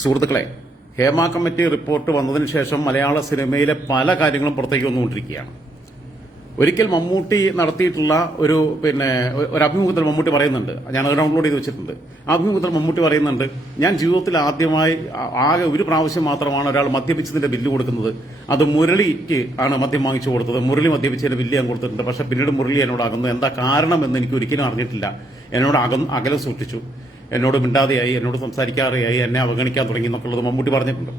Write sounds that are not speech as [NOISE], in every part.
സുഹൃത്തുക്കളെ Hema committee report വന്നതിന് ശേഷം മലയാള സിനിമയിലെ പല കാര്യങ്ങളും പുറത്തേക്ക് വന്നുകൊണ്ടിരിക്കുകയാണ്. ഒരിക്കൽ മമ്മൂട്ടി നടത്തിയിട്ടുള്ള ഒരു പിന്നെ ഒരു അഭിമുഖത്തിൽ മമ്മൂട്ടി പറയുന്നുണ്ട്. ഞാൻ അത് ഡൗൺലോഡ് ചെയ്ത് വെച്ചിട്ടുണ്ട്. ആ അഭിമുഖത്തിൽ മമ്മൂട്ടി പറയുന്നുണ്ട് ഞാൻ ജീവിതത്തിൽ ആദ്യമായി ആകെ ഒരു പ്രാവശ്യം മാത്രമാണ് ഒരാൾ മദ്യപിച്ചതിന്റെ ബില്ല് കൊടുക്കുന്നത്. അത് മുരളിക്ക് ആണ് മദ്യം വാങ്ങിച്ചു കൊടുത്തത്. മുരളി മദ്യപിച്ചതിന്റെ ബില്ല് ഞാൻ കൊടുത്തിട്ടുണ്ട്. പക്ഷെ പിന്നീട് മുരളി എന്നോട് അകന്നു. എന്താ കാരണം എന്ന് എനിക്ക് ഒരിക്കലും അറിഞ്ഞിട്ടില്ല. എന്നോട് അകം അകലം സൂക്ഷിച്ചു. എന്നോട് മിണ്ടാതെയായി എന്നോട് സംസാരിക്കാതെയായി എന്നെ അവഗണിക്കാൻ തുടങ്ങി എന്നൊക്കെയുള്ളത് മമ്മൂട്ടി പറഞ്ഞിട്ടുണ്ട്.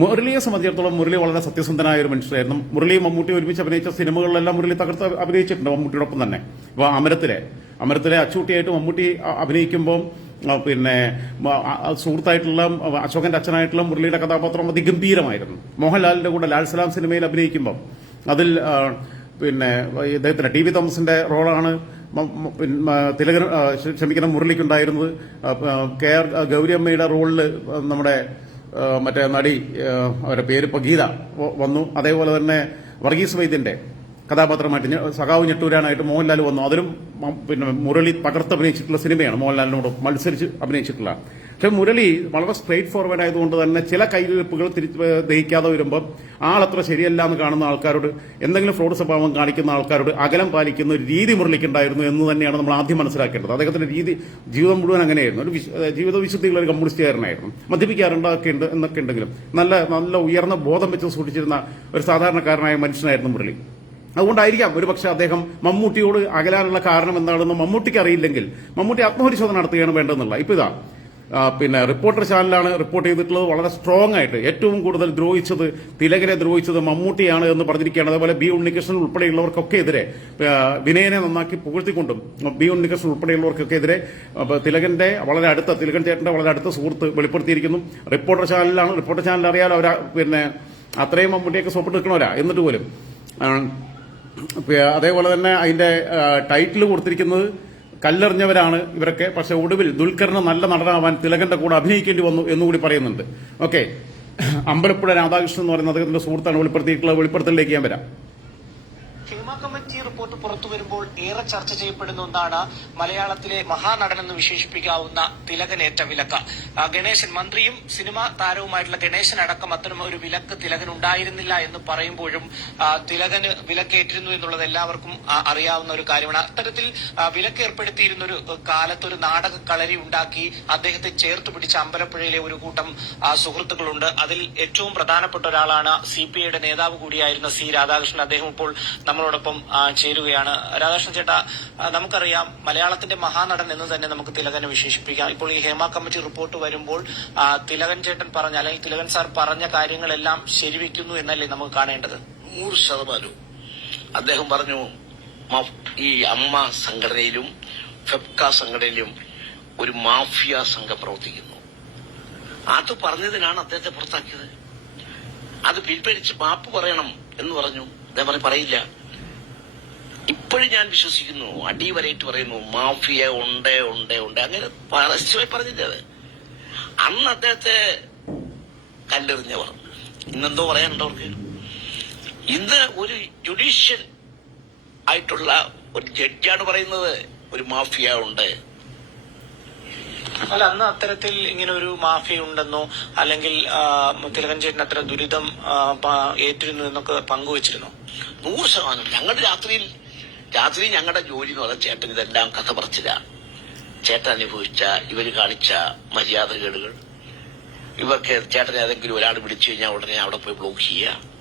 മുരളിയെ സംബന്ധിച്ചിടത്തോളം മുരളി വളരെ സത്യസന്ധനായ ഒരു മനുഷ്യരായിരുന്നു മുരളി മമ്മൂട്ടി ഒരുമിച്ച് അഭിനയിച്ച സിനിമകളിലെല്ലാം മുരളി തകർത്ത് അഭിനയിച്ചിട്ടുണ്ട് മമ്മൂട്ടിയോടൊപ്പം തന്നെ. ഇപ്പോൾ അമരത്തിലെ അമരത്തിലെ അച്ചൂട്ടിയായിട്ട് മമ്മൂട്ടി അഭിനയിക്കുമ്പോൾ പിന്നെ സുഹൃത്തായിട്ടുള്ള അശോകന്റെ അച്ഛനായിട്ടുള്ള മുരളിയുടെ കഥാപാത്രം അതിഗംഭീരമായിരുന്നു. മോഹൻലാലിന്റെ കൂടെ ലാൽ സലാം സിനിമയിൽ അഭിനയിക്കുമ്പോൾ അതിൽ പിന്നെ ഇദ്ദേഹത്തിന്റെ ടി വി തോമസിന്റെ റോളാണ് തിലകൻ ക്ഷമിക്കണം മുരളിക്കുണ്ടായിരുന്നത്. കെ ആർ ഗൗരിയമ്മയുടെ റോളിൽ നമ്മുടെ മറ്റേ നടി അവരുടെ പേര് ഇപ്പൊ ഗീത വന്നു. അതേപോലെ തന്നെ വർഗീസ് വൈദ്യന്റെ കഥാപാത്രമായിട്ട് സഖാവ് ഞെട്ടൂരാനായിട്ട് മോഹൻലാൽ വന്നു. അതിലും പിന്നെ മുരളി പകർത്ത് അഭിനയിച്ചിട്ടുള്ള സിനിമയാണ്. മോഹൻലാലിനോട് മത്സരിച്ച് അഭിനയിച്ചിട്ടുള്ള പക്ഷെ മുരളി വളരെ സ്ട്രേറ്റ് ഫോർവേഡ് ആയതുകൊണ്ട് തന്നെ ചില കൈവയ്പ്പുകൾ തിരിച്ച് ദഹിക്കാതെ വരുമ്പോൾ ആളത്ര ശരിയല്ല എന്ന് കാണുന്ന ആൾക്കാരോട് എന്തെങ്കിലും ഫ്രോഡ് സ്വഭാവം കാണിക്കുന്ന ആൾക്കാരോട് അകലം പാലിക്കുന്ന ഒരു രീതി മുരളിക്കുണ്ടായിരുന്നു എന്ന് തന്നെയാണ് നമ്മൾ ആദ്യം മനസ്സിലാക്കേണ്ടത്. അദ്ദേഹത്തിന്റെ രീതി ജീവിതം മുഴുവൻ അങ്ങനെയായിരുന്നു. ഒരു ജീവിത വിശുദ്ധിയുള്ള ഒരു കമ്മ്യൂണിസ്റ്റുകാരനായിരുന്നു മദ്യപിക്കാറുണ്ടാക്കി ഉണ്ട് എന്നൊക്കെ ഉണ്ടെങ്കിലും. നല്ല നല്ല ഉയർന്ന ബോധം വെച്ച് സൂക്ഷിച്ചിരുന്ന ഒരു സാധാരണക്കാരനായ മനുഷ്യനായിരുന്നു മുരളി. അതുകൊണ്ടായിരിക്കാം ഒരു പക്ഷേ അദ്ദേഹം മമ്മൂട്ടിയോട് അകലാനുള്ള കാരണം എന്താണെന്ന് മമ്മൂട്ടിക്ക് അറിയില്ലെങ്കിൽ മമ്മൂട്ടി ആത്മപരിശോധന നടത്തുകയാണ് വേണ്ടതെന്നുള്ള ഇപ്പൊ ഇതാ പിന്നെ റിപ്പോർട്ടർ ചാനലാണ് റിപ്പോർട്ട് ചെയ്തിട്ടുള്ളത്. വളരെ സ്ട്രോങ് ആയിട്ട് ഏറ്റവും കൂടുതൽ ദ്രോഹിച്ചത് തിലകരെ ദ്രോഹിച്ചത് മമ്മൂട്ടിയാണ് എന്ന് പറഞ്ഞിരിക്കുകയാണ്. അതേപോലെ ബി ഉണ്ണികൃഷ്ണൻ ഉൾപ്പെടെയുള്ളവർക്കൊക്കെ എതിരെ വിനയനെ നന്നാക്കി പുകഴ്ത്തിക്കൊണ്ടും ബി ഉണ്ണികൃഷ്ണൻ ഉൾപ്പെടെയുള്ളവർക്കൊക്കെ എതിരെ തിലകന്റെ വളരെ അടുത്ത തിലകൻ ചേട്ടന്റെ വളരെ അടുത്ത സുഹൃത്ത് വെളിപ്പെടുത്തിയിരിക്കുന്നു. റിപ്പോർട്ടർ ചാനലിലാണ്. റിപ്പോർട്ടർ ചാനൽ അറിയാലോ അവരാ പിന്നെ അത്രയും മമ്മൂട്ടിയൊക്കെ സോപ്പിട്ട് നിൽക്കണവരാ എന്നിട്ട് പോലും. അതേപോലെ തന്നെ അതിന്റെ ടൈറ്റിൽ കൊടുത്തിരിക്കുന്നത് കല്ലെറിഞ്ഞവരാണ് ഇവരൊക്കെ. പക്ഷെ ഒടുവിൽ ദുൽഖറിന് നല്ല നടനാവാൻ തിലകന്റെ കൂടെ അഭിനയിക്കേണ്ടി വന്നു എന്നുകൂടി പറയുന്നുണ്ട്. ഓക്കെ. അമ്പലപ്പുഴ രാധാകൃഷ്ണൻ എന്ന് പറയുന്ന അദ്ദേഹത്തിന്റെ സുഹൃത്താണ് വെളിപ്പെടുത്തിയിട്ടുള്ള വെളിപ്പെടുത്തലിലേക്ക് ഞാൻ വരാം. ഹേമ കമ്മിറ്റി റിപ്പോർട്ട് പുറത്തു വരുമ്പോൾ ഏറെ ചർച്ച ചെയ്യപ്പെടുന്ന ഒന്നാണ് മലയാളത്തിലെ മഹാനടനെന്ന് വിശേഷിപ്പിക്കാവുന്ന തിലകനേറ്റ വിലക്ക്. ഗണേശൻ മന്ത്രിയും സിനിമാ താരവുമായിട്ടുള്ള ഗണേശൻ അടക്കം അത്തരം ഒരു വിലക്ക് തിലകൻ ഉണ്ടായിരുന്നില്ല എന്ന് പറയുമ്പോഴും തിലകന് വിലക്കേറ്റിരുന്നു എന്നുള്ളത് എല്ലാവർക്കും അറിയാവുന്ന ഒരു കാര്യമാണ്. അത്തരത്തിൽ വിലക്ക് ഏർപ്പെടുത്തിയിരുന്ന ഒരു കാലത്ത് ഒരു നാടക കളരി ഉണ്ടാക്കി അദ്ദേഹത്തെ ചേർത്ത് പിടിച്ച അമ്പലപ്പുഴയിലെ ഒരു കൂട്ടം സുഹൃത്തുക്കളുണ്ട്. അതിൽ ഏറ്റവും പ്രധാനപ്പെട്ട ഒരാളാണ് സി പി ഐയുടെ നേതാവ് കൂടിയായിരുന്ന സി രാധാകൃഷ്ണൻ. അദ്ദേഹം ഇപ്പോൾ നമ്മളോടൊപ്പം ചേരുകയാണ്. രാധാകൃഷ്ണൻ ചേട്ടാ നമുക്കറിയാം മലയാളത്തിന്റെ മഹാനടൻ എന്ന് തന്നെ നമുക്ക് തിലകനെ വിശേഷിപ്പിക്കാം. ഇപ്പോൾ ഈ ഹേമ കമ്മിറ്റി റിപ്പോർട്ട് വരുമ്പോൾ തിലകൻ ചേട്ടൻ പറഞ്ഞ അല്ലെങ്കിൽ തിലകൻ സാർ പറഞ്ഞ കാര്യങ്ങളെല്ലാം ശരിവെക്കുന്നു എന്നല്ലേ നമുക്ക് കാണേണ്ടത്? നൂറ് ശതമാനവും. അദ്ദേഹം പറഞ്ഞു ഈ അമ്മ സംഘടനയിലും ഫെബ്ക സംഘടനയിലും ഒരു മാഫിയ സംഘം പ്രവർത്തിക്കുന്നു. അത് പറഞ്ഞതിനാണ് അദ്ദേഹത്തെ പുറത്താക്കിയത്. അത് പിൻവലിച്ച് മാപ്പ് പറയണം എന്ന് പറഞ്ഞു. അദ്ദേഹം പറഞ്ഞു പറയില്ല. ഇപ്പോഴും ഞാൻ വിശ്വസിക്കുന്നു. അടിവരയിട്ട് പറയുന്നു മാഫിയ ഉണ്ട് ഉണ്ട് ഉണ്ട്. അങ്ങനെ പരസ്യമായി പറഞ്ഞിട്ടത് അത്. അന്ന് അദ്ദേഹത്തെ കല്ലെറിഞ്ഞവർ. ഇന്നെന്തോ പറയാനുണ്ടോ അവർക്ക്? ഇന്ന് ഒരു ജുഡീഷ്യൽ ആയിട്ടുള്ള ഒരു ജഡ്ജാണ് പറയുന്നത് ഒരു മാഫിയ ഉണ്ട്. അല്ല അന്ന് അത്തരത്തിൽ ഇങ്ങനെ ഒരു മാഫിയ ഉണ്ടെന്നോ അല്ലെങ്കിൽ തിലകൻ ചേട്ടൻ അത്ര ദുരിതം ഏറ്റിരുന്നു എന്നൊക്കെ പങ്കുവച്ചിരുന്നു? നൂറ് ശതമാനം ഞങ്ങളുടെ രാത്രിയിൽ രാത്രി ഞങ്ങളുടെ ജോലി എന്ന് പറഞ്ഞാൽ ചേട്ടൻ ഇതെല്ലാം കഥ പറച്ചിലാണ് ചേട്ടൻ അനുഭവിച്ച ഇവർ കാണിച്ച മര്യാദകേടുകൾ. ഇവർക്ക് ചേട്ടൻ ഏതെങ്കിലും ഒരാൾ വിളിച്ചു കഴിഞ്ഞാൽ ഉടനെ അവിടെ പോയി ബ്ലോക്ക് ചെയ്യുക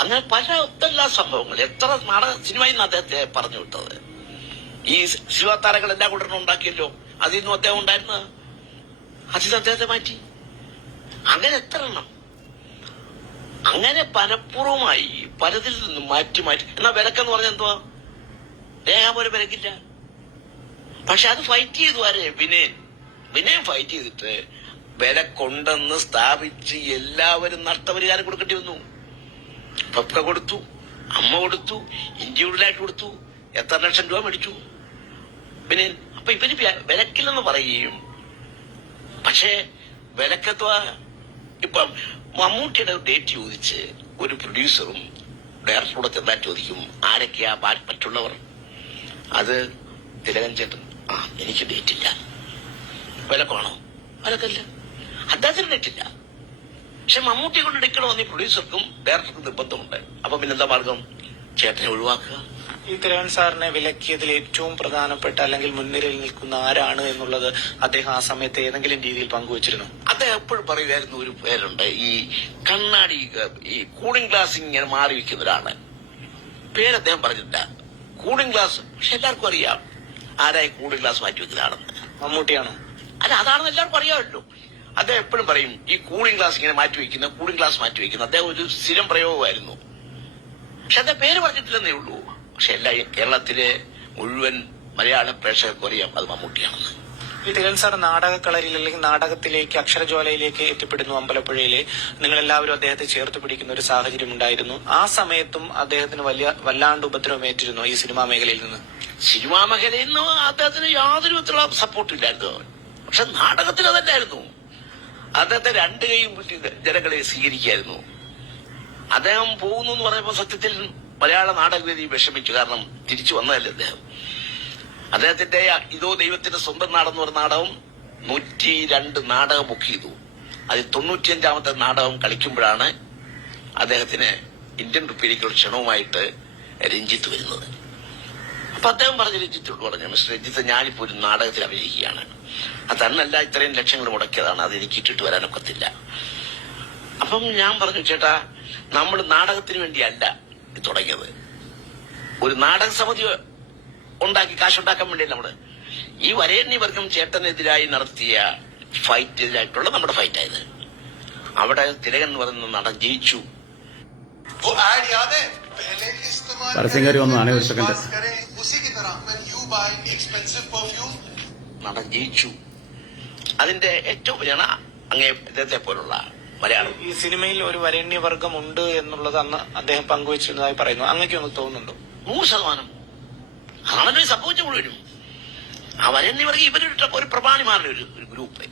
അങ്ങനെ പല എന്തെല്ലാം സംഭവങ്ങൾ എത്ര നാടക സിനിമയിൽ അദ്ദേഹത്തെ പറഞ്ഞു വിട്ടത്. ഈ സിനിമാ താരങ്ങളെല്ലാം കൂടെ ഉണ്ടാക്കിയല്ലോ. അതിൽ നിന്നും അദ്ദേഹം ഉണ്ടായിരുന്നത് അതിൽ അദ്ദേഹത്തെ മാറ്റി. അങ്ങനെ എത്ര എണ്ണം? അങ്ങനെ പലപ്പുറവുമായി പലതിൽ നിന്നും മാറ്റി മാറ്റി. എന്നാ വിലക്കെന്ന് പറഞ്ഞ എന്തുവാ? രേഖ പോലെ വിലക്കില്ല. പക്ഷെ അത് ഫൈറ്റ് ചെയ്തു ആരെ? വിനയൻ. വിനയൻ ഫൈറ്റ് ചെയ്തിട്ട് വിലക്കൊണ്ടെന്ന് സ്ഥാപിച്ച് എല്ലാവരും നഷ്ടപരിഹാരം കൊടുക്കേണ്ടി വന്നു. പപ്പ കൊടുത്തു അമ്മ കൊടുത്തു ഇൻഡിവിജ്വലായിട്ട് കൊടുത്തു എത്ര ലക്ഷം രൂപ മേടിച്ചു. പിന്നെ അപ്പൊ ഇവർ വിലക്കില്ലെന്ന് പറയുകയും പക്ഷേ വിലക്കത്വ ഇപ്പം മമ്മൂട്ടിയുടെ ഡേറ്റ് ചോദിച്ച് ഒരു പ്രൊഡ്യൂസറും ഡയറക്ടറോട് ചെന്നാൽ ചോദിക്കും ആരൊക്കെയാ മറ്റുള്ളവർ അത് തിലകൻ ചേട്ടൻ. ആ എനിക്ക് ഡേറ്റ് ഇല്ല വിലക്കാണോ വിലക്കല്ല. അദ്ദേഹത്തിന് ഡേറ്റില്ല. പക്ഷെ മമ്മൂട്ടി കൊണ്ട് എടുക്കണമെന്ന് പ്രൊഡ്യൂസർക്കും ഡയറക്ടർക്കും നിർബന്ധമുണ്ട്. അപ്പൊ പിന്നെന്താ മാർഗം? ചേട്ടനെ ഒഴിവാക്കുക. ഈ തിലകൻ സാറിനെ വിലക്കിയതിൽ ഏറ്റവും പ്രധാനപ്പെട്ട അല്ലെങ്കിൽ മുൻനിരയിൽ നിൽക്കുന്ന ആരാണ് എന്നുള്ളത് അദ്ദേഹം ആ സമയത്ത് ഏതെങ്കിലും രീതിയിൽ പങ്കുവച്ചിരുന്നു. അദ്ദേഹം എപ്പോഴും പറയുമായിരുന്നു ഒരു പേരുണ്ട്. ഈ കണ്ണാടി ഈ കൂളിംഗ് ഗ്ലാസ് ഇങ്ങനെ മാറി വെക്കുന്ന ഒരാൾ പേര് അദ്ദേഹം പറഞ്ഞിട്ടില്ല. കൂളിംഗ് ഗ്ലാസ് പക്ഷെ എല്ലാവർക്കും അറിയാം ആരായി കൂളിംഗ് ഗ്ലാസ് മാറ്റി വെക്കുന്നതാണെന്ന്. മമ്മൂട്ടിയാണോ? അല്ല അതാണെന്ന് എല്ലാവർക്കും അറിയാമല്ലോ. അദ്ദേഹം എപ്പോഴും പറയും ഈ കൂളിംഗ് ഗ്ലാസ് ഇങ്ങനെ മാറ്റി വെക്കുന്ന കൂളിംഗ് ഗ്ലാസ് മാറ്റി വെക്കുന്ന. അദ്ദേഹം ഒരു സ്ഥിരം പ്രയോഗമായിരുന്നു. പക്ഷെ അദ്ദേഹം പേര് പറഞ്ഞിട്ടില്ലെന്നേ ഉള്ളൂ. പക്ഷെ എല്ലാ കേരളത്തിലെ മുഴുവൻ മലയാള പ്രേക്ഷകർക്ക് അറിയാം അത് മമ്മൂട്ടിയാണെന്ന്. ഈ സാർ നാടകക്കളരിൽ അല്ലെങ്കിൽ നാടകത്തിലേക്ക് അക്ഷരജ്വാലയിലേക്ക് എത്തിപ്പെടുന്നു അമ്പലപ്പുഴയിലെ. നിങ്ങൾ എല്ലാവരും അദ്ദേഹത്തെ ചേർത്ത് പിടിക്കുന്ന ഒരു സാഹചര്യം ഉണ്ടായിരുന്നു. ആ സമയത്തും അദ്ദേഹത്തിന് വലിയ വല്ലാണ്ട് ഉപദ്രവമേറ്റിരുന്നു ഈ സിനിമാ മേഖലയിൽ നിന്ന്. സിനിമാ മേഖലയിൽ നിന്ന് അദ്ദേഹത്തിന് യാതൊരു വിധത്തിലുള്ള സപ്പോർട്ട് ഇല്ലായിരുന്നു പക്ഷെ നാടകത്തിൽ അതല്ലായിരുന്നു. അദ്ദേഹത്തെ രണ്ട് കൈയും ജനങ്ങളെ സ്വീകരിക്കായിരുന്നു അദ്ദേഹം പോകുന്നു എന്ന് പറഞ്ഞപ്പോൾ സത്യത്തിൽ മലയാള നാടകവേദി വിഷമിച്ചു. കാരണം തിരിച്ചു വന്നതല്ലേ അദ്ദേഹം. അദ്ദേഹത്തിന്റെ ഇതോ ദൈവത്തിന്റെ സ്വന്തം നാടെന്ന് പറഞ്ഞ നാടകം നൂറ്റി രണ്ട് നാടകം ബുക്ക് ചെയ്തു. അതിൽ തൊണ്ണൂറ്റിയഞ്ചാമത്തെ നാടകം കളിക്കുമ്പോഴാണ് അദ്ദേഹത്തിന് ഇന്ത്യൻ റുപ്പിയിലേക്കുള്ള ക്ഷണവുമായിട്ട് രഞ്ജിത്ത് വരുന്നത്. അപ്പൊ അദ്ദേഹം പറഞ്ഞു രഞ്ജിത്തോട് പറഞ്ഞു മിസ്റ്റർ രഞ്ജിത്ത് ഞാനിപ്പോ ഒരു നാടകത്തിൽ അഭിനയിക്കുകയാണ്. അത് തന്നല്ല ഇത്രയും ലക്ഷങ്ങൾ മുടക്കിയതാണ്. അത് എനിക്ക് ഇട്ടിട്ട് വരാനൊക്കത്തില്ല. അപ്പം ഞാൻ പറഞ്ഞു ചേട്ടാ നമ്മൾ നാടകത്തിന് വേണ്ടിയല്ല. തുടങ്ങിയത്. ഒരു നാടക സമിതി ഉണ്ടാക്കി കാശുണ്ടാക്കാൻ വേണ്ടിയല്ല നമ്മൾ ഈ വരേണ്യവർഗം ചേട്ടനെതിരായി നടത്തിയ ഫൈറ്റിലായിട്ടുള്ള നമ്മുടെ ഫൈറ്റായത്. അവിടെ തിലകൻ പറയുന്ന നടൻ ജയിച്ചു. നടൻ ജയിച്ചു. അതിന്റെ ഏറ്റവും അങ്ങേ ഇദ്ദേഹത്തെ പോലുള്ള മലയാളം. ഈ സിനിമയിൽ ഒരു വരേണ്യവർഗം ഉണ്ട് എന്നുള്ളത് അന്ന് അദ്ദേഹം പങ്കുവച്ചിരുന്നതായി പറയുന്നു. അങ്ങനെയൊന്ന് തോന്നുന്നുണ്ടോ? നൂറ് ശതമാനം. ആണല്ലോ ഈ സംഭവിച്ച മുഴുവനും അവരെന്നിവർക്ക് ഇവരുടെ ഒരു പ്രമാണിമാരുടെ ഒരു ഒരു ഗ്രൂപ്പ്.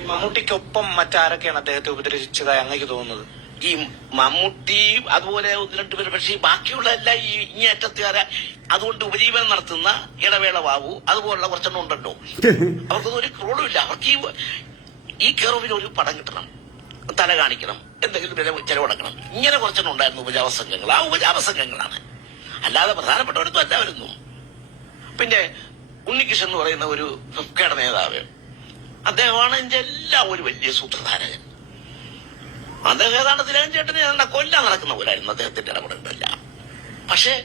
ഈ മമ്മൂട്ടിക്കൊപ്പം മറ്റാരൊക്കെയാണ് അദ്ദേഹത്തെ ഉപദ്രവിച്ചതായി അങ്ങേക്ക് തോന്നുന്നത്? ഈ മമ്മൂട്ടി അതുപോലെ ഒന്ന് രണ്ടു പേര്. പക്ഷേ ഈ ബാക്കിയുള്ള എല്ലാ ഈ ഇങ്ങേറ്റത്തുകാരെ അതുകൊണ്ട് ഉപജീവനം നടത്തുന്ന ഇടവേള ബാബു അതുപോലുള്ള കുറച്ചെണ്ണം ഉണ്ടല്ലോ. [LAUGHS] അവർക്കൊന്നും ഒരു ക്രോഡും ഇല്ല. അവർക്ക് ഈ ഈ ഒരു പടം കിട്ടണം. തല കാണിക്കണം. എന്തെങ്കിലും വില ചെലവടക്കണം. ഇങ്ങനെ കുറച്ചെണ്ണം ഉണ്ടായിരുന്നു ഉപജാപ സംഘങ്ങൾ. ആ ഉപജാപ സംഘങ്ങളാണ്. അല്ലാതെ പ്രധാനപ്പെട്ടവരൊന്നും വരുന്നു പിന്നെ ഉണ്ണികൃഷ്ണൻ എന്ന് പറയുന്ന ഒരു ഫിഫ്കയുടെ നേതാവ്. അദ്ദേഹമാണ് ഇതിന്റെ എല്ലാം ഒരു വലിയ സൂത്രധാരകൻ. അദ്ദേഹം ഏതാണ്ട് തിലകൻ ചേട്ടനെ ഏതാണ്ട് കൊല്ലാൻ നടക്കുന്ന പോലായിരുന്നു അദ്ദേഹത്തിന്റെ ഇടപെടലല്ല പക്ഷെ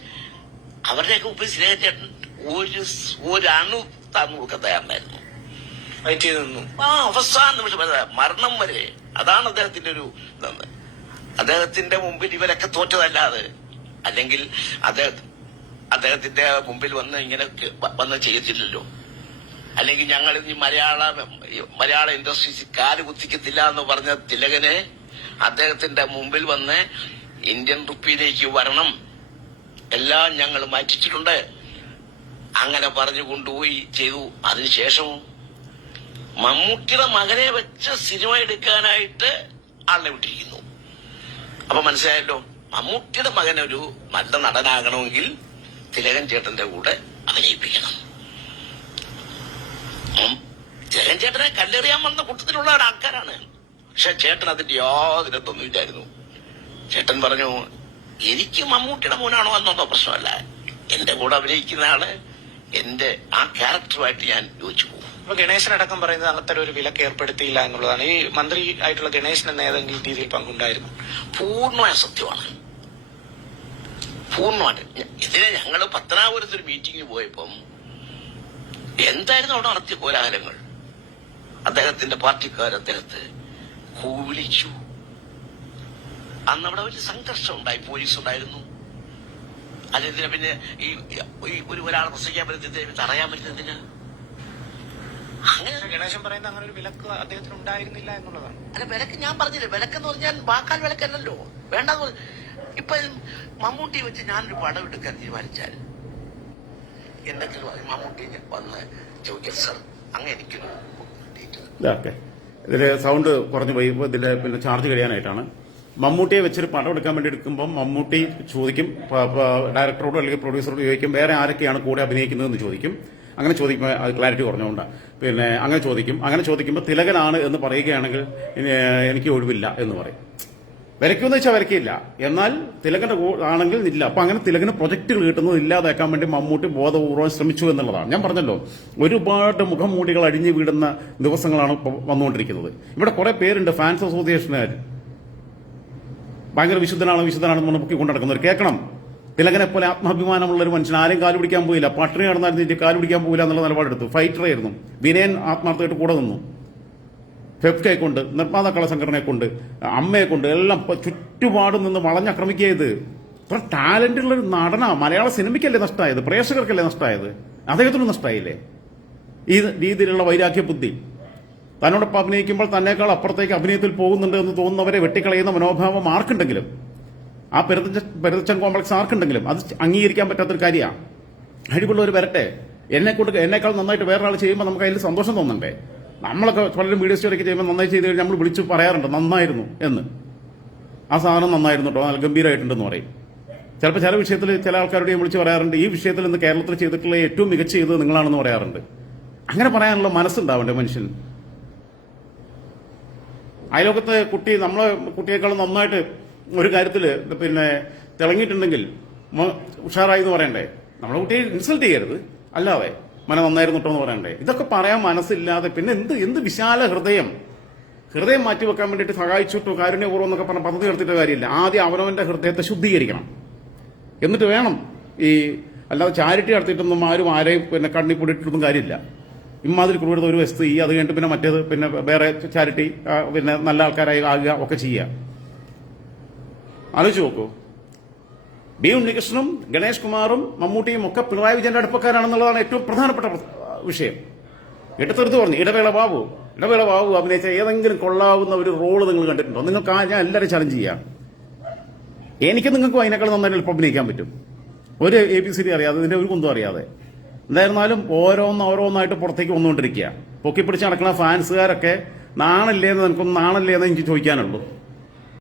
അവരുടെയൊക്കെ മുമ്പിൽ തിലകൻ ചേട്ടൻ ഒരു ഒരണു താന്നു കൊടുക്കാൻ തയ്യാറുണ്ടായിരുന്നു ആ അവസാന നിമിഷം മരണം വരെ അതാണ് അദ്ദേഹത്തിന്റെ ഒരു അദ്ദേഹത്തിന്റെ മുമ്പിൽ ഇവരൊക്കെ തോറ്റതല്ലാതെ. അല്ലെങ്കിൽ അദ്ദേഹം അദ്ദേഹത്തിന്റെ മുമ്പിൽ വന്ന് ഇങ്ങനെ വന്ന് ചെയ്യത്തില്ലല്ലോ. അല്ലെങ്കിൽ ഞങ്ങൾ ഈ മലയാള മലയാള ഇൻഡസ്ട്രീസ് കാൽ കുത്തിക്കത്തില്ല എന്ന് പറഞ്ഞ തിലകനെ അദ്ദേഹത്തിന്റെ മുമ്പിൽ വന്ന് ഇന്ത്യൻ റുപ്പിയിലേക്ക് വരണം. എല്ലാം ഞങ്ങൾ മാറ്റിച്ചിട്ടുണ്ട്. അങ്ങനെ പറഞ്ഞു കൊണ്ടുപോയി ചെയ്തു. അതിനുശേഷവും മമ്മൂട്ടിയുടെ മകനെ വെച്ച് സിനിമ എടുക്കാനായിട്ട് ആളിനെ വിട്ടിരിക്കുന്നു. അപ്പൊ മനസ്സിലായല്ലോ മമ്മൂട്ടിയുടെ മകൻ ഒരു നല്ല നടനാകണമെങ്കിൽ തിലകൻ ചേട്ടന്റെ കൂടെ അഭിനയിപ്പിക്കണം. തിലകൻ ചേട്ടനെ കല്ലെറിയാൻ വന്ന കൂട്ടത്തിലുള്ള ആൾക്കാരാണ് പക്ഷെ ചേട്ടൻ അതിന്റെ യാതൊരു തൊന്നുമില്ലായിരുന്നു ചേട്ടൻ പറഞ്ഞു എനിക്ക് മമ്മൂട്ടിയുടെ മോനാണോ എന്നുള്ള പ്രശ്നമല്ല. എന്റെ കൂടെ അഭിനയിക്കുന്ന ആൾ എന്റെ ആ ക്യാരക്ടറുമായിട്ട് ഞാൻ യോജിച്ചു പോകും. ഇപ്പൊ ഗണേശൻ അടക്കം പറയുന്നത് അങ്ങനത്തെ ഒരു വിലക്ക് ഏർപ്പെടുത്തിയില്ല എന്നുള്ളതാണ്. ഈ മന്ത്രി ആയിട്ടുള്ള ഗണേശൻ എന്ന ഏതെങ്കിലും രീതിയിൽ പങ്കുണ്ടായിരുന്നു. പൂർണമായ സത്യമാണ്. പൂർണമായിട്ട്. ഇതിനെ ഞങ്ങൾ പത്തനാപുരത്ത് ഒരു മീറ്റിംഗിന് പോയപ്പം എന്തായിരുന്നു അവിടെ നടത്തിയ കോലാഹലങ്ങൾ? അദ്ദേഹത്തിന്റെ പാർട്ടിക്കാർ അദ്ദേഹത്തെ കൂവിളിച്ചു. അന്ന് അവിടെ വലിയ സംഘർഷം ഉണ്ടായി. പോലീസ് ഉണ്ടായിരുന്നു. അല്ലെങ്കിൽ പിന്നെ ഈ ഒരു ഒരാളെ പ്രസംഗിക്കാൻ പറ്റുന്നതിന് തടയാൻ പറ്റുന്നതിന് ഗണേശൻ പറയുന്നത് അങ്ങനെ ഒരു വിലക്ക് അദ്ദേഹത്തിന് ഉണ്ടായിരുന്നില്ല എന്നുള്ളതാണ്. അല്ല വിലക്ക് ഞാൻ പറഞ്ഞില്ലേ? വിലക്കെന്ന് പറഞ്ഞാൽ വാക്കാൽ വിലക്കല്ലല്ലോ. വേണ്ട ഇപ്പൊ മമ്മൂട്ടി വെച്ച് ഞാനൊരു പടം എടുക്കാൻ തീരുമാനിച്ചാൽ എന്തെങ്കിലും മമ്മൂട്ടി വന്ന് ചോദിക്കാം സർ അങ്ങനെ എനിക്കൊരു ഓക്കെ. ഇതിൽ സൗണ്ട് കുറഞ്ഞു പോയി ഇപ്പൊ ഇതിന്റെ പിന്നെ ചാർജ് കഴിയാനായിട്ടാണ്. മമ്മൂട്ടിയെ വെച്ചൊരു പടം എടുക്കാൻ വേണ്ടി എടുക്കുമ്പോൾ മമ്മൂട്ടി ചോദിക്കും ഡയറക്ടറോടോ അല്ലെങ്കിൽ പ്രൊഡ്യൂസറോട് ചോദിക്കും വേറെ ആരൊക്കെയാണ് കൂടെ അഭിനയിക്കുന്നതെന്ന് ചോദിക്കും. അങ്ങനെ ചോദിക്കുമ്പോൾ അത് ക്ലാരിറ്റി കുറഞ്ഞുകൊണ്ടാണ് പിന്നെ അങ്ങനെ ചോദിക്കും. അങ്ങനെ ചോദിക്കുമ്പോൾ തിലകനാണ് എന്ന് പറയുകയാണെങ്കിൽ എനിക്ക് ഒഴിവില്ല എന്ന് പറയും. വരയ്ക്കുമെന്ന് വെച്ചാൽ വരയ്ക്കില്ല. എന്നാൽ തിലകന്റെ ആണെങ്കിൽ ഇല്ല. അപ്പൊ അങ്ങനെ തിലകന് പ്രൊജക്ടുകൾ കിട്ടുന്നത് ഇല്ലാതാക്കാൻ വേണ്ടി മമ്മൂട്ടി ബോധപൂർവം ശ്രമിച്ചു എന്നുള്ളതാണ്. ഞാൻ പറഞ്ഞല്ലോ ഒരുപാട് മുഖം മൂടികൾ അഴിഞ്ഞു വീടുന്ന ദിവസങ്ങളാണ് വന്നുകൊണ്ടിരിക്കുന്നത്. ഇവിടെ കുറെ പേരുണ്ട് ഫാൻസ് അസോസിയേഷനുകാർ ഭയങ്കര വിശുദ്ധനാണ് വിശുദ്ധനാണെന്ന് പറഞ്ഞ് പൊക്കി കൊണ്ടു നടക്കുന്നവർ കേൾക്കണം. തിലകനെ പോലെ ആത്മാഭിമാനമുള്ള ഒരു മനുഷ്യൻ ആരും കാൽ പിടിക്കാൻ പോയില്ല. പട്ടിണി നടന്നായിരുന്നു കാൽ പിടിക്കാൻ പോയില്ല എന്നുള്ള നിലപാടെടുത്തു. ഫൈറ്ററായിരുന്നു വിനയൻ ആത്മാർത്ഥമായിട്ട് കൂടെ നിന്നു. ഫെഫ്കെ കൊണ്ട് നിർമ്മാതാക്കള സംഘടനയെ കൊണ്ട് അമ്മയെ കൊണ്ട് എല്ലാം ചുറ്റുപാടും നിന്ന് വളഞ്ഞാക്രമിക്കുക ഇത് ഇത്ര ടാലന്റ് ഉള്ള ഒരു നടനാ. മലയാള സിനിമയ്ക്കല്ലേ നഷ്ടമായത് പ്രേക്ഷകർക്കല്ലേ നഷ്ടമായത് അദ്ദേഹത്തിന് നഷ്ടമായില്ലേ ഈ രീതിയിലുള്ള വൈരാഗ്യ ബുദ്ധി. തന്നോടൊപ്പം അഭിനയിക്കുമ്പോൾ തന്നേക്കാൾ അപ്പുറത്തേക്ക് അഭിനയത്തിൽ പോകുന്നുണ്ട് എന്ന് തോന്നുന്നവരെ വെട്ടിക്കളയുന്ന മനോഭാവം ആർക്കുണ്ടെങ്കിലും ആ പെരുതച്ചൻ കോംപ്ലക്സ് ആർക്കുണ്ടെങ്കിലും അത് അംഗീകരിക്കാൻ പറ്റാത്തൊരു കാര്യമാണ് അഴിവുള്ളവർ വരട്ടെ. എന്നെ കൊണ്ട് എന്നെക്കാൾ നന്നായിട്ട് വേറൊരാൾ ചെയ്യുമ്പോൾ നമുക്ക് അതിൽ സന്തോഷം തോന്നണ്ടേ? നമ്മളൊക്കെ പലരും വീഡിയോ സ്റ്റോറിയൊക്കെ ചെയ്യുമ്പോൾ നന്നായി ചെയ്ത് കഴിഞ്ഞാൽ നമ്മൾ വിളിച്ച് പറയാറുണ്ട് നന്നായിരുന്നു എന്ന്. ആ സാധനം നന്നായിരുന്നു കേട്ടോ നല്ല ഗംഭീരമായിട്ടുണ്ടെന്ന് പറയും. ചിലപ്പോൾ ചില വിഷയത്തിൽ ചില ആൾക്കാരോട് ഞാൻ വിളിച്ച് പറയാറുണ്ട് ഈ വിഷയത്തിൽ ഇന്ന് കേരളത്തിൽ ചെയ്തിട്ടുള്ള ഏറ്റവും മികച്ച ചെയ്തത് നിങ്ങളാണെന്ന് പറയാറുണ്ട്. അങ്ങനെ പറയാനുള്ള മനസ്സുണ്ടാവണ്ടേ മനുഷ്യൻ? അയലോകത്തെ കുട്ടി നമ്മളെ കുട്ടിയേക്കാളും നന്നായിട്ട് ഒരു കാര്യത്തിൽ പിന്നെ തിളങ്ങിയിട്ടുണ്ടെങ്കിൽ ഉഷാറായി എന്ന് പറയണ്ടേ? നമ്മളെ കുട്ടിയെ ഇൻസൾട്ട് ചെയ്യരുത്. അല്ലാതെ മന നന്നായിരുന്നു എന്ന് പറയണ്ടേ? ഇതൊക്കെ പറയാൻ മനസ്സില്ലാതെ പിന്നെ എന്ത് എന്ത് വിശാല ഹൃദയം? ഹൃദയം മാറ്റി വെക്കാൻ വേണ്ടിയിട്ട് സഹായിച്ചിട്ടോ കാരുണ്യപൂർവം എന്നൊക്കെ പറഞ്ഞ പദ്ധതി നടത്തിയിട്ട് കാര്യമില്ല. ആദ്യം അവനവന്റെ ഹൃദയത്തെ ശുദ്ധീകരിക്കണം. എന്നിട്ട് വേണം ഈ അല്ലാതെ ചാരിറ്റി നടത്തിയിട്ടൊന്നും ആരും ആരെയും പിന്നെ കണ്ണി പൊടിയിട്ടൊന്നും കാര്യമില്ല. ഇമാതിരി ക്രൂരത ഒരു വസ്തു ഈ അത് കഴിഞ്ഞിട്ട് പിന്നെ മറ്റേത് പിന്നെ വേറെ ചാരിറ്റി പിന്നെ നല്ല ആൾക്കാരായി ആകുക ഒക്കെ ചെയ്യുക. ആലോചിച്ച് നോക്കൂ. ബി ഉണ്ണികൃഷ്ണനും ഗണേഷ് കുമാറും മമ്മൂട്ടിയും ഒക്കെ പിണറായി വിജയന്റെ അടുപ്പക്കാരാണെന്നുള്ളതാണ് ഏറ്റവും പ്രധാനപ്പെട്ട വിഷയം. എടുത്തെടുത്ത് പറഞ്ഞു ഇടവേള ബാബു ഇടവേള ബാബു അഭിനയിച്ച ഏതെങ്കിലും കൊള്ളാവുന്ന ഒരു റോൾ നിങ്ങൾ കണ്ടിട്ടുണ്ടോ? നിങ്ങൾക്ക് ആ ഞാൻ എല്ലാവരും ചലഞ്ച് ചെയ്യാം. എനിക്ക് നിങ്ങൾക്കും അതിനേക്കാൾ നന്നായിട്ട് എളുപ്പം അഭിനയിക്കാൻ പറ്റും. ഒരു എ ബി സി ഡി അറിയാതെ ഇതിന്റെ ഒരു കുന്തം അറിയാതെ. എന്തായിരുന്നാലും ഓരോന്ന് ഓരോന്നായിട്ട് പുറത്തേക്ക് വന്നുകൊണ്ടിരിക്കുക. പൊക്കിപ്പിടിച്ച് നടക്കുന്ന ഫാൻസുകാരൊക്കെ നാണല്ലേന്ന് എന്ന് നാണല്ലേന്ന് എനിക്ക് ചോദിക്കാനുള്ളൂ.